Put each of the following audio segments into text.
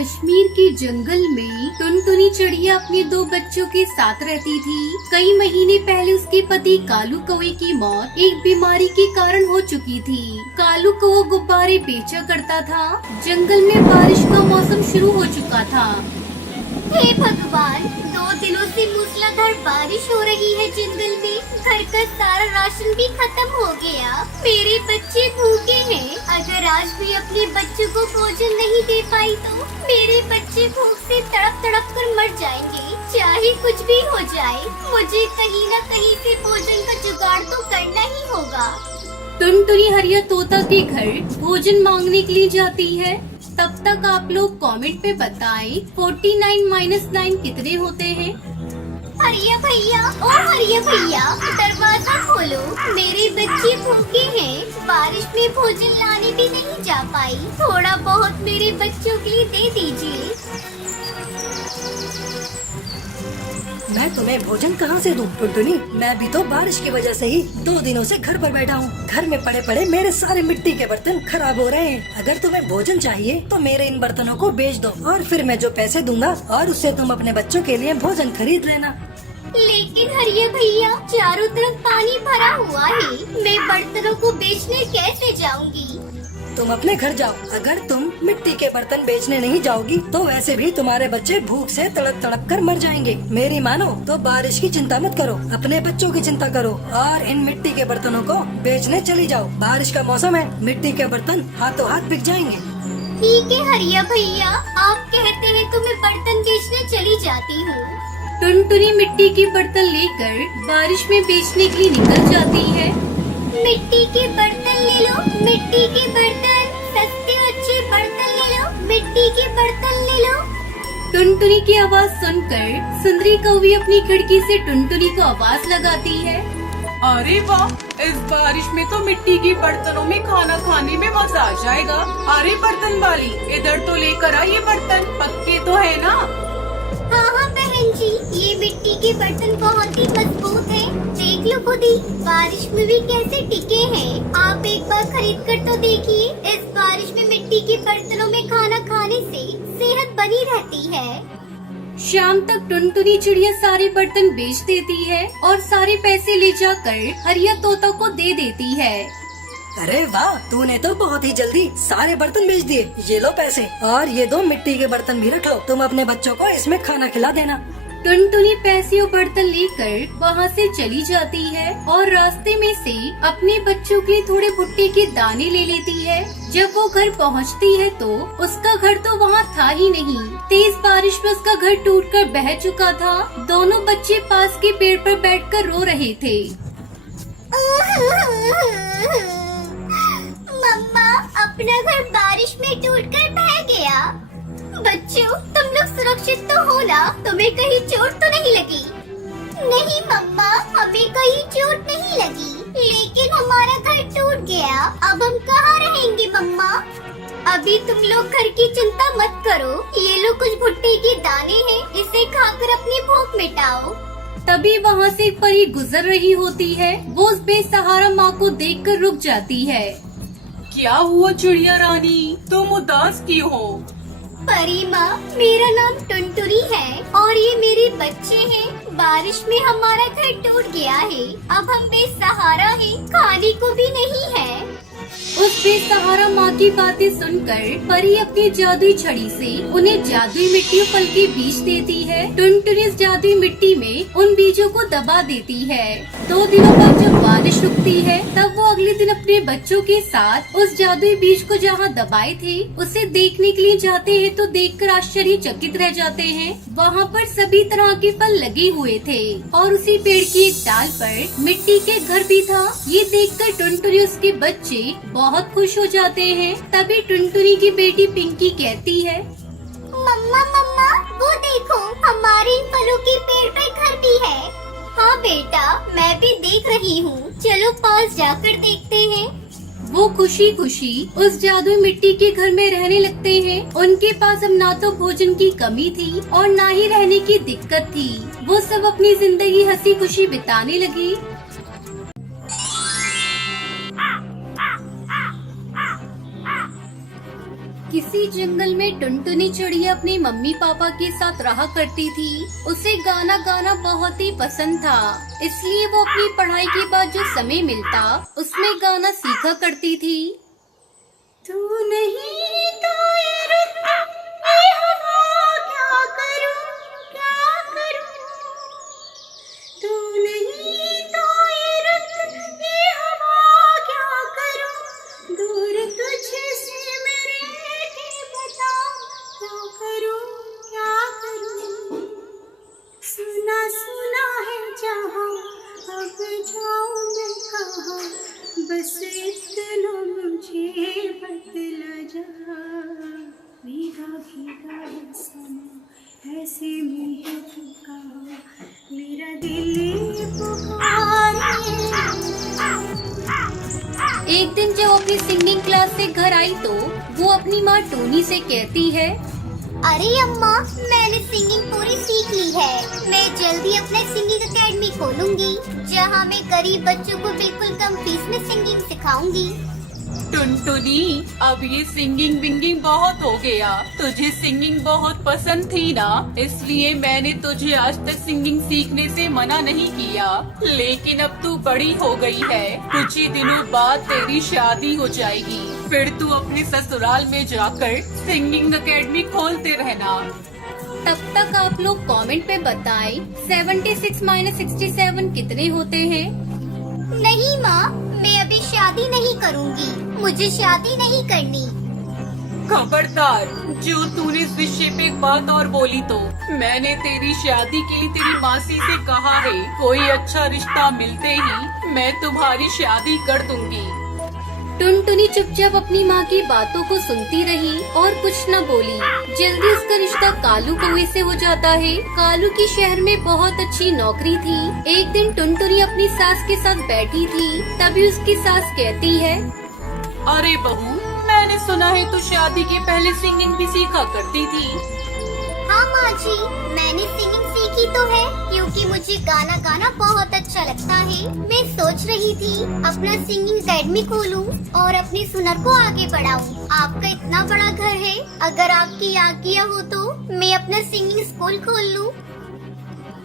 कश्मीर के जंगल में टुनटुनी चिड़िया अपने दो बच्चों के साथ रहती थी। कई महीने पहले उसके पति कालू कौवे की मौत एक बीमारी के कारण हो चुकी थी। कालू कौवा गुब्बारे बेचा करता था। जंगल में बारिश का मौसम शुरू हो चुका था। हे भगवान, 2 दिनों से मूसलाधार बारिश हो रही है जंगल में। घर का सारा राशन भी खत्म हो गया। मेरे बच्चे भूखे हैं। अगर आज भी अपने बच्चों को भोजन नहीं दे पाई तो मेरे बच्चे भूख से तड़प तड़प कर मर जाएंगे। चाहे कुछ भी हो जाए, मुझे कहीं न कहीं से भोजन का जुगाड़ तो करना ही होगा। टुनटुनी हरिया तोता के घर भोजन मांगने के लिए जाती है। तब तक आप लोग कमेंट पे बताएं 49 - 9 कितने होते हैं। हरिया भैया, ओ हरिया भैया, दरवाजा खोलो। मेरे बच्चे भूखे हैं। बारिश में भोजन लाने भी नहीं जा पाई। थोड़ा बहुत मेरे बच्चों के लिए दे दीजिए। मैं तुम्हें भोजन कहाँ से दूं टुनटुनी? मैं भी तो बारिश की वजह से ही 2 दिनों से घर पर बैठा हूँ। घर में पड़े पड़े मेरे सारे मिट्टी के बर्तन खराब हो रहे हैं। अगर तुम्हें भोजन चाहिए तो मेरे इन बर्तनों को बेच दो और फिर मैं जो पैसे दूंगा और उससे तुम अपने बच्चों के लिए भोजन खरीद लेना। लेकिन हरिया भैया, चारों तरफ पानी भरा हुआ है। मैं बर्तनों को बेचने कैसे जाऊंगी? तुम अपने घर जाओ। अगर तुम मिट्टी के बर्तन बेचने नहीं जाओगी तो वैसे भी तुम्हारे बच्चे भूख से तड़प तड़प कर मर जाएंगे। मेरी मानो तो बारिश की चिंता मत करो, अपने बच्चों की चिंता करो और इन मिट्टी के बर्तनों को बेचने चली जाओ। बारिश का मौसम है, मिट्टी के बर्तन हाथों हाथ बिक जाएंगे। ठीक है हरिया भैया, आप कहते हैं तो मैं बर्तन बेचने चली जाती हूँ। टुनटुनी मिट्टी के बर्तन लेकर बारिश में बेचने के लिए निकल जाती है। मिट्टी के बर्तन ले लो, मिट्टी के बर्तन, सस्ते अच्छे बर्तन ले लो, मिट्टी के बर्तन ले लो। टुनटुनी की आवाज सुनकर सुंदरी कौवी अपनी खिड़की से टुनटुनी को आवाज लगाती है। अरे वाह, इस बारिश में तो मिट्टी के बर्तनों में खाना खाने में मजा आ जाएगा। अरे बर्तन वाली, इधर तो लेकर आ, ये बर्तन पक्के तो है ना? हाँ हाँ बहन जी, ये मिट्टी के बर्तन बहुत ही मजबूत है। देख लो खुद ही, बारिश में भी कैसे टिके हैं। आप एक बार खरीद कर तो देखिए। इस बारिश में मिट्टी के बर्तनों में खाना खाने से सेहत बनी रहती है। शाम तक टुनटुनी चिड़िया सारे बर्तन बेच देती है और सारे पैसे ले जाकर हरिया तोता को दे देती है। अरे वाह, तूने तो बहुत ही जल्दी सारे बर्तन बेच दिए। ये लो पैसे और ये 2 मिट्टी के बर्तन भी रख लो। तुम अपने बच्चों को इसमें खाना खिला देना। टुनटुनी पैसे और बर्तन लेकर वहाँ से चली जाती है और रास्ते में से अपने बच्चों के थोड़े भुट्टे के दाने ले लेती है। जब वो घर पहुँचती है तो उसका घर तो वहाँ था ही नहीं। तेज बारिश में उसका घर टूटकर बह चुका था। दोनों बच्चे पास के पेड़ पर बैठकर रो रहे थे। मम्मा, अपना घर बारिश में टूटकर बह गया। बच्चों, तुम लोग सुरक्षित तो हो ना? तुम्हें कहीं चोट तो नहीं लगी? नहीं मम्मा, हमें कहीं चोट नहीं लगी, लेकिन हमारा घर टूट गया। अब हम कहाँ रहेंगे मम्मा? अभी तुम लोग घर की चिंता मत करो। ये लो कुछ भुट्टे के दाने हैं, इसे खाकर अपनी भूख मिटाओ। तभी वहाँ से एक परी गुजर रही होती है। वो उस बेसहारा माँ को देखकर रुक जाती है। क्या हुआ चिड़िया रानी, तुम उदास क्यों हो? परी माँ, मेरा नाम टुनटुनी है और ये मेरे बच्चे हैं। बारिश में हमारा घर टूट गया है। अब हम बेसहारा हैं, खाने को भी नहीं है। उस बेसहारा माँ की बातें सुनकर परी अपनी जादुई छड़ी से उन्हें जादुई मिट्टी और फल के बीज देती है। टुनटुनी इस जादुई मिट्टी में उन बीजों को दबा देती है। 2 दिनों बाद जब बारिश रुकती है तब वो अगले दिन अपने बच्चों के साथ उस जादुई बीज को जहाँ दबाए थे उसे देखने के लिए जाते हैं तो देखकर आश्चर्यचकित रह जाते हैं। वहाँ पर सभी तरह के फल लगे हुए थे और उसी पेड़ की एक डाल पर मिट्टी के घर भी था। ये देखकर टुनटुनी उसके बच्चे बहुत खुश हो जाते हैं। तभी टुनटुनी की बेटी पिंकी कहती है, मम्मा मम्मा, वो देखो, हमारे इन फलों के पेड़ पे घर भी है। हाँ बेटा, मैं भी देख रही हूँ। चलो पास जाकर देखते हैं। वो खुशी खुशी उस जादुई मिट्टी के घर में रहने लगते हैं। उनके पास अब ना तो भोजन की कमी थी और ना ही रहने की दिक्कत थी। वो सब अपनी जिंदगी हंसी खुशी बिताने लगी। किसी जंगल में टुनटुनी चिड़िया अपने मम्मी पापा के साथ रहा करती थी। उसे गाना गाना बहुत ही पसंद था, इसलिए वो अपनी पढ़ाई के बाद जो समय मिलता उसमें गाना सीखा करती थी। तू नहीं तो ये रुत, ये हवा, क्या करूं, क्या करूं। तू नहीं तो ये रुत, ये हवा, क्या करूं। दूर तुझसे मेरे के बता, क्या करूं, क्या करूं। सुना सुना है जहां, अब जाऊं मैं कहां। बस इतना मुझे बतला जा। भीगा भीगा है समा, ऐसे में है तू कहाँ, मेरा दिल पुकारे। एक दिन जब अपनी सिंगिंग क्लास से घर आई तो वो अपनी माँ टोनी से कहती है, अरे अम्मा, मैंने सिंगिंग पूरी सीख ली है। मैं जल्दी अपना सिंगिंग एकेडमी खोलूंगी, जहाँ मैं गरीब बच्चों को बिल्कुल कम फीस में सिंगिंग सिखाऊंगी। टुनटुनी, अब ये सिंगिंग विंगिंग बहुत हो गया। तुझे सिंगिंग बहुत पसंद थी ना, इसलिए मैंने तुझे आज तक सिंगिंग सीखने से मना नहीं किया। लेकिन अब तू बड़ी हो गई है, कुछ ही दिनों बाद तेरी शादी हो जाएगी, फिर तू अपने ससुराल में जाकर सिंगिंग एकेडमी खोलते रहना। तब तक आप लोग कमेंट पे बताएं 76 - 67 कितने होते हैं। नहीं माँ, मैं अभी शादी नहीं करूँगी, मुझे शादी नहीं करनी। खबरदार, जो तूने इस विषय पे एक बात और बोली तो मैंने तेरी शादी के लिए तेरी मासी से कहा है, कोई अच्छा रिश्ता मिलते ही मैं तुम्हारी शादी कर दूंगी। टुनटुनी चुपचाप अपनी माँ की बातों को सुनती रही और कुछ न बोली। जल्दी उसका रिश्ता कालू कौवे से हो जाता है। कालू की शहर में बहुत अच्छी नौकरी थी। एक दिन टुनटुनी अपनी सास के साथ बैठी थी, तभी उसकी सास कहती है, अरे बहू, मैंने सुना है तू शादी के पहले सिंगिंग भी सीखा करती थी। हाँ माँ जी, मैंने सिंगिंग सीखी तो है, क्योंकि मुझे गाना गाना बहुत अच्छा लगता है। मैं सोच रही थी अपना सिंगिंग एकेडमी खोलूं और अपनी सुनर को आगे बढ़ाऊं। आपका इतना बड़ा घर है, अगर आपकी आज्ञा हो तो मैं अपना सिंगिंग स्कूल खोल लूं।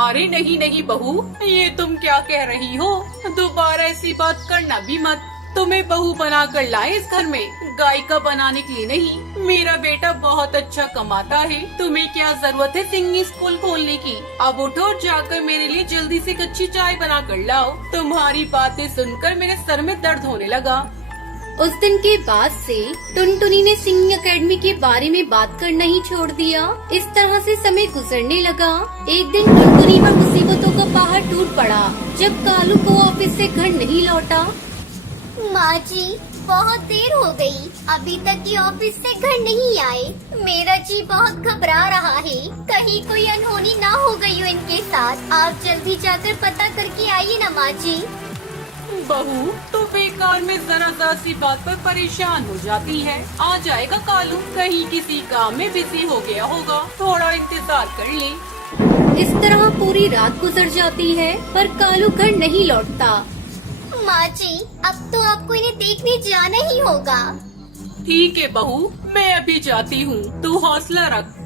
अरे नहीं नहीं बहू, ये तुम क्या कह रही हो, दोबारा ऐसी बात करना भी मत। तुम्हें बहू बना कर लाए इस घर में, गायिका बनाने के लिए नहीं। मेरा बेटा बहुत अच्छा कमाता है, तुम्हें क्या जरूरत है सिंगिंग स्कूल खोलने की। अब उठो और जाकर मेरे लिए जल्दी से कच्ची चाय बना कर लाओ। तुम्हारी बातें सुनकर मेरे सर में दर्द होने लगा। उस दिन के बाद से टुनटुनी ने सिंगिंग एकेडमी के बारे में बात करना ही छोड़ दिया। इस तरह से समय गुजरने लगा। एक दिन टुनटुनी पर मुसीबतों का पहाड़ टूट पड़ा जब कालू को ऑफिस से घर नहीं लौटा। माँ जी, बहुत देर हो गई, अभी तक ये ऑफिस से घर नहीं आए। मेरा जी बहुत घबरा रहा है, कहीं कोई अनहोनी ना हो गई हो इनके साथ। आप जल्दी जाकर पता करके आइए ना माँ जी। बहू, तो बेकार में जरा सी बात पर परेशान हो जाती है। आ जाएगा कालू, कहीं किसी काम में बिजी हो गया होगा, थोड़ा इंतजार कर ले। इस तरह पूरी रात गुजर जाती है पर कालू घर नहीं लौटता। माँ जी, अब तो आपको इन्हें देखने जाना ही होगा। ठीक है बहू, मैं अभी जाती हूँ, तू हौसला रख।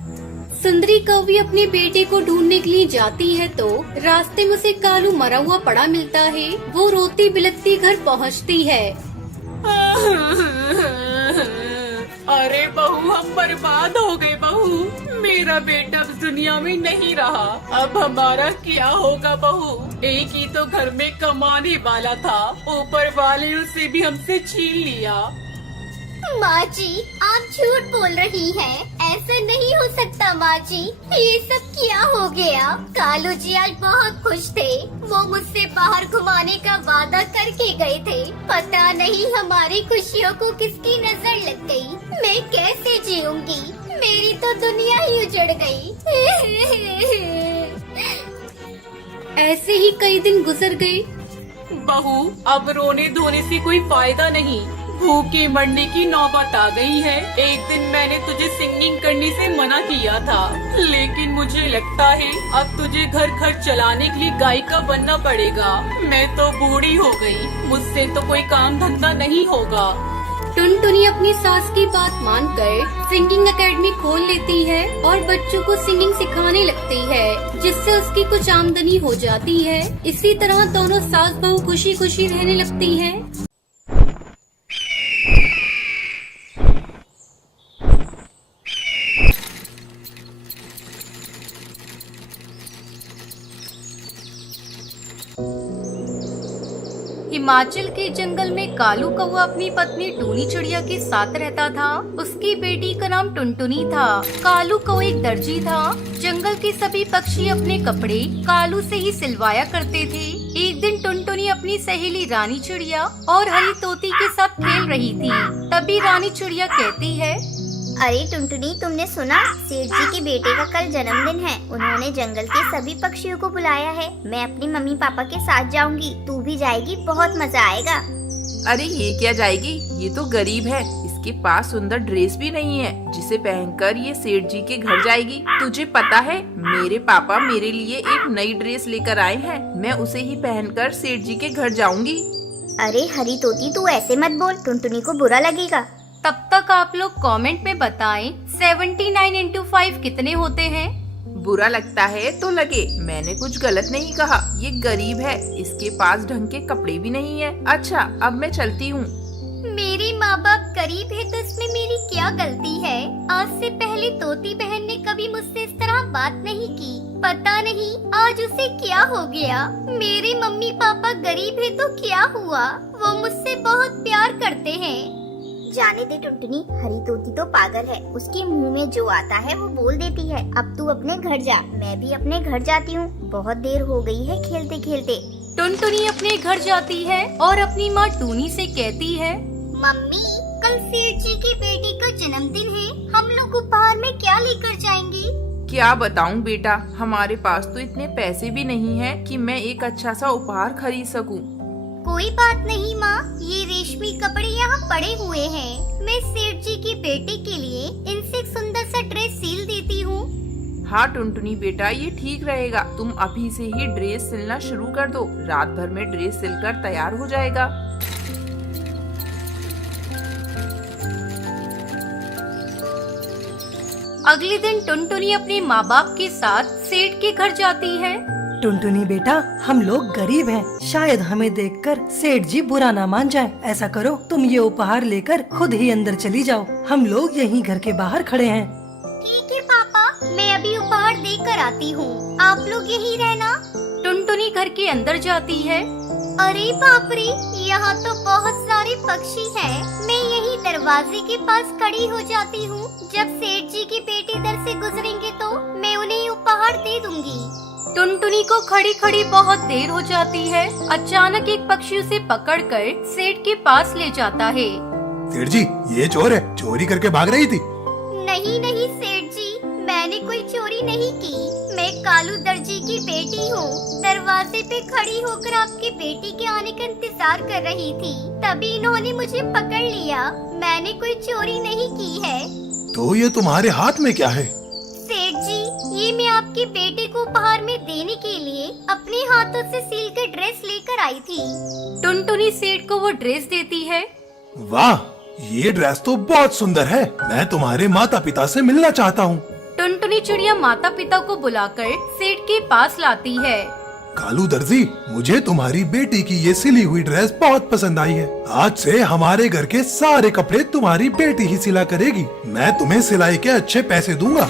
सुंदरी कौवी अपने बेटे को ढूंढने के लिए जाती है तो रास्ते में उसे कालू मरा हुआ पड़ा मिलता है। वो रोती बिलखती घर पहुँचती है। अरे बहू, हम बर्बाद हो गए बहू, मेरा बेटा अब दुनिया में नहीं रहा। अब हमारा क्या होगा बहू, एक ही तो घर में कमाने वाला था, ऊपर वाले ने उसे भी हमसे छीन लिया। माँ जी, आप झूठ बोल रही हैं, ऐसा नहीं हो सकता माँ जी, ये सब क्या हो गया। कालू जी आज बहुत खुश थे, वो मुझसे बाहर घुमाने का वादा करके गए थे। पता नहीं हमारी खुशियों को किसकी नजर लग गई। मैं कैसे जीऊंगी, मेरी तो दुनिया ही उजड़ गई। ऐसे ही कई दिन गुजर गए। बहू, अब रोने धोने से कोई फायदा नहीं, भूखे मरने की नौबत आ गई है। एक दिन मैंने तुझे सिंगिंग करने से मना किया था, लेकिन मुझे लगता है अब तुझे घर खर्च चलाने के लिए गायिका बनना पड़ेगा। मैं तो बूढ़ी हो गई, मुझसे तो कोई काम धंधा नहीं होगा। टुनटुनी अपनी सास की बात मानकर सिंगिंग एकेडमी खोल लेती है और बच्चों को सिंगिंग सिखाने लगती है, जिससे उसकी कुछ आमदनी हो जाती है। इसी तरह दोनों सास बहू खुशी खुशी रहने लगती हैं। हिमाचल के जंगल में कालू कौवा अपनी पत्नी टूनी चिड़िया के साथ रहता था। उसकी बेटी का नाम टुनटुनी था। कालू कौवा एक दर्जी था। जंगल के सभी पक्षी अपने कपड़े कालू से ही सिलवाया करते थे। एक दिन टुनटुनी अपनी सहेली रानी चिड़िया और हरी तोती के साथ खेल रही थी। तभी रानी चिड़िया कहती है, अरे टुनटुनी, तुमने सुना? सेठ जी के बेटे का कल जन्मदिन है। उन्होंने जंगल के सभी पक्षियों को बुलाया है। मैं अपनी मम्मी पापा के साथ जाऊंगी, तू भी जाएगी, बहुत मजा आएगा। अरे ये क्या जाएगी, ये तो गरीब है, इसके पास सुंदर ड्रेस भी नहीं है जिसे पहनकर ये सेठ जी के घर जाएगी। तुझे पता है मेरे पापा मेरे लिए एक नई ड्रेस लेकर आए हैं, मैं उसे ही पहनकर सेठ जी के घर जाऊंगी। अरे हरी तोती, तू ऐसे मत बोल, टुनटुनी को बुरा लगेगा। तब तक आप लोग कमेंट में बताएं 79 into 5 कितने होते हैं। बुरा लगता है तो लगे, मैंने कुछ गलत नहीं कहा। ये गरीब है, इसके पास ढंग के कपड़े भी नहीं है। अच्छा अब मैं चलती हूँ। मेरे माँ बाप गरीब है तो इसमें मेरी क्या गलती है? आज से पहले तोती बहन ने कभी मुझसे इस तरह बात नहीं की। पता नहीं आज उसे क्या हो गया। मेरे मम्मी पापा गरीब है तो क्या हुआ, वो मुझसे बहुत प्यार करते हैं। जाने दे टुनटुनी, हरी तोती तो पागल है, उसके मुंह में जो आता है वो बोल देती है। अब तू अपने घर जा, मैं भी अपने घर जाती हूँ, बहुत देर हो गई है खेलते खेलते। टुनटुनी अपने घर जाती है और अपनी माँ टूनी से कहती है, मम्मी, कल सेठ जी की बेटी का जन्मदिन है, हम लोग उपहार में क्या लेकर जाएंगे? क्या बताऊँ बेटा, हमारे पास तो इतने पैसे भी नहीं है कि मैं एक अच्छा सा उपहार खरीद सकूँ। कोई बात नहीं माँ, ये रेशमी कपड़े यहाँ पड़े हुए हैं। मैं सेठ जी की बेटी के लिए इनसे एक सुंदर सा ड्रेस सिल देती हूँ। हाँ टुनटुनी बेटा, ये ठीक रहेगा। तुम अभी से ही ड्रेस सिलना शुरू कर दो, रात भर में ड्रेस सिलकर तैयार हो जाएगा। अगले दिन टुनटुनी अपने माँ बाप के साथ सेठ के घर जाती है। टुनटुनी बेटा, हम लोग गरीब हैं, शायद हमें देखकर सेठ जी बुरा ना मान जाए। ऐसा करो, तुम ये उपहार लेकर खुद ही अंदर चली जाओ, हम लोग यहीं घर के बाहर खड़े हैं। ठीक है पापा, मैं अभी उपहार देकर आती हूँ, आप लोग यहीं रहना। टुनटुनी घर के अंदर जाती है। अरे बाप रे, यहाँ तो बहुत सारे पक्षी हैं। मैं यहीं दरवाजे के पास खड़ी हो जाती हूँ। जब सेठ जी की बेटी इधर से गुजरेंगे तो मैं उन्हें उपहार दे दूंगी। टुनटुनी को खड़ी खड़ी बहुत देर हो जाती है। अचानक एक पक्षी उसे पकड़कर सेठ के पास ले जाता है। सेठ जी, ये चोर है, चोरी करके भाग रही थी। नहीं नहीं सेठ जी, मैंने कोई चोरी नहीं की। मैं कालू दर्जी की बेटी हूँ। दरवाजे पे खड़ी होकर आपकी बेटी के आने का इंतजार कर रही थी, तभी इन्होंने मुझे पकड़ लिया। मैंने कोई चोरी नहीं की है। तो ये तुम्हारे हाथ में क्या है? सेठ जी, ये मैं आपकी बेटे को उपहार में देने के लिए अपने हाथों से सील कर ड्रेस लेकर आई थी। टुनटुनी सेठ को वो ड्रेस देती है। वाह, ये ड्रेस तो बहुत सुंदर है, मैं तुम्हारे माता पिता से मिलना चाहता हूँ। टुनटुनी चिड़िया माता पिता को बुलाकर सेठ के पास लाती है। कालू दर्जी, मुझे तुम्हारी बेटी की ये सिली हुई ड्रेस बहुत पसंद आई है। आज से हमारे घर के सारे कपड़े तुम्हारी बेटी ही सिला करेगी। मैं तुम्हें सिलाई के अच्छे पैसे दूंगा।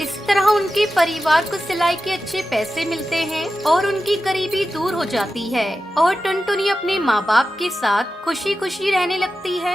इस तरह उनके परिवार को सिलाई के अच्छे पैसे मिलते हैं और उनकी गरीबी दूर हो जाती है और टुनटुनी अपने माँ बाप के साथ खुशी खुशी रहने लगती है।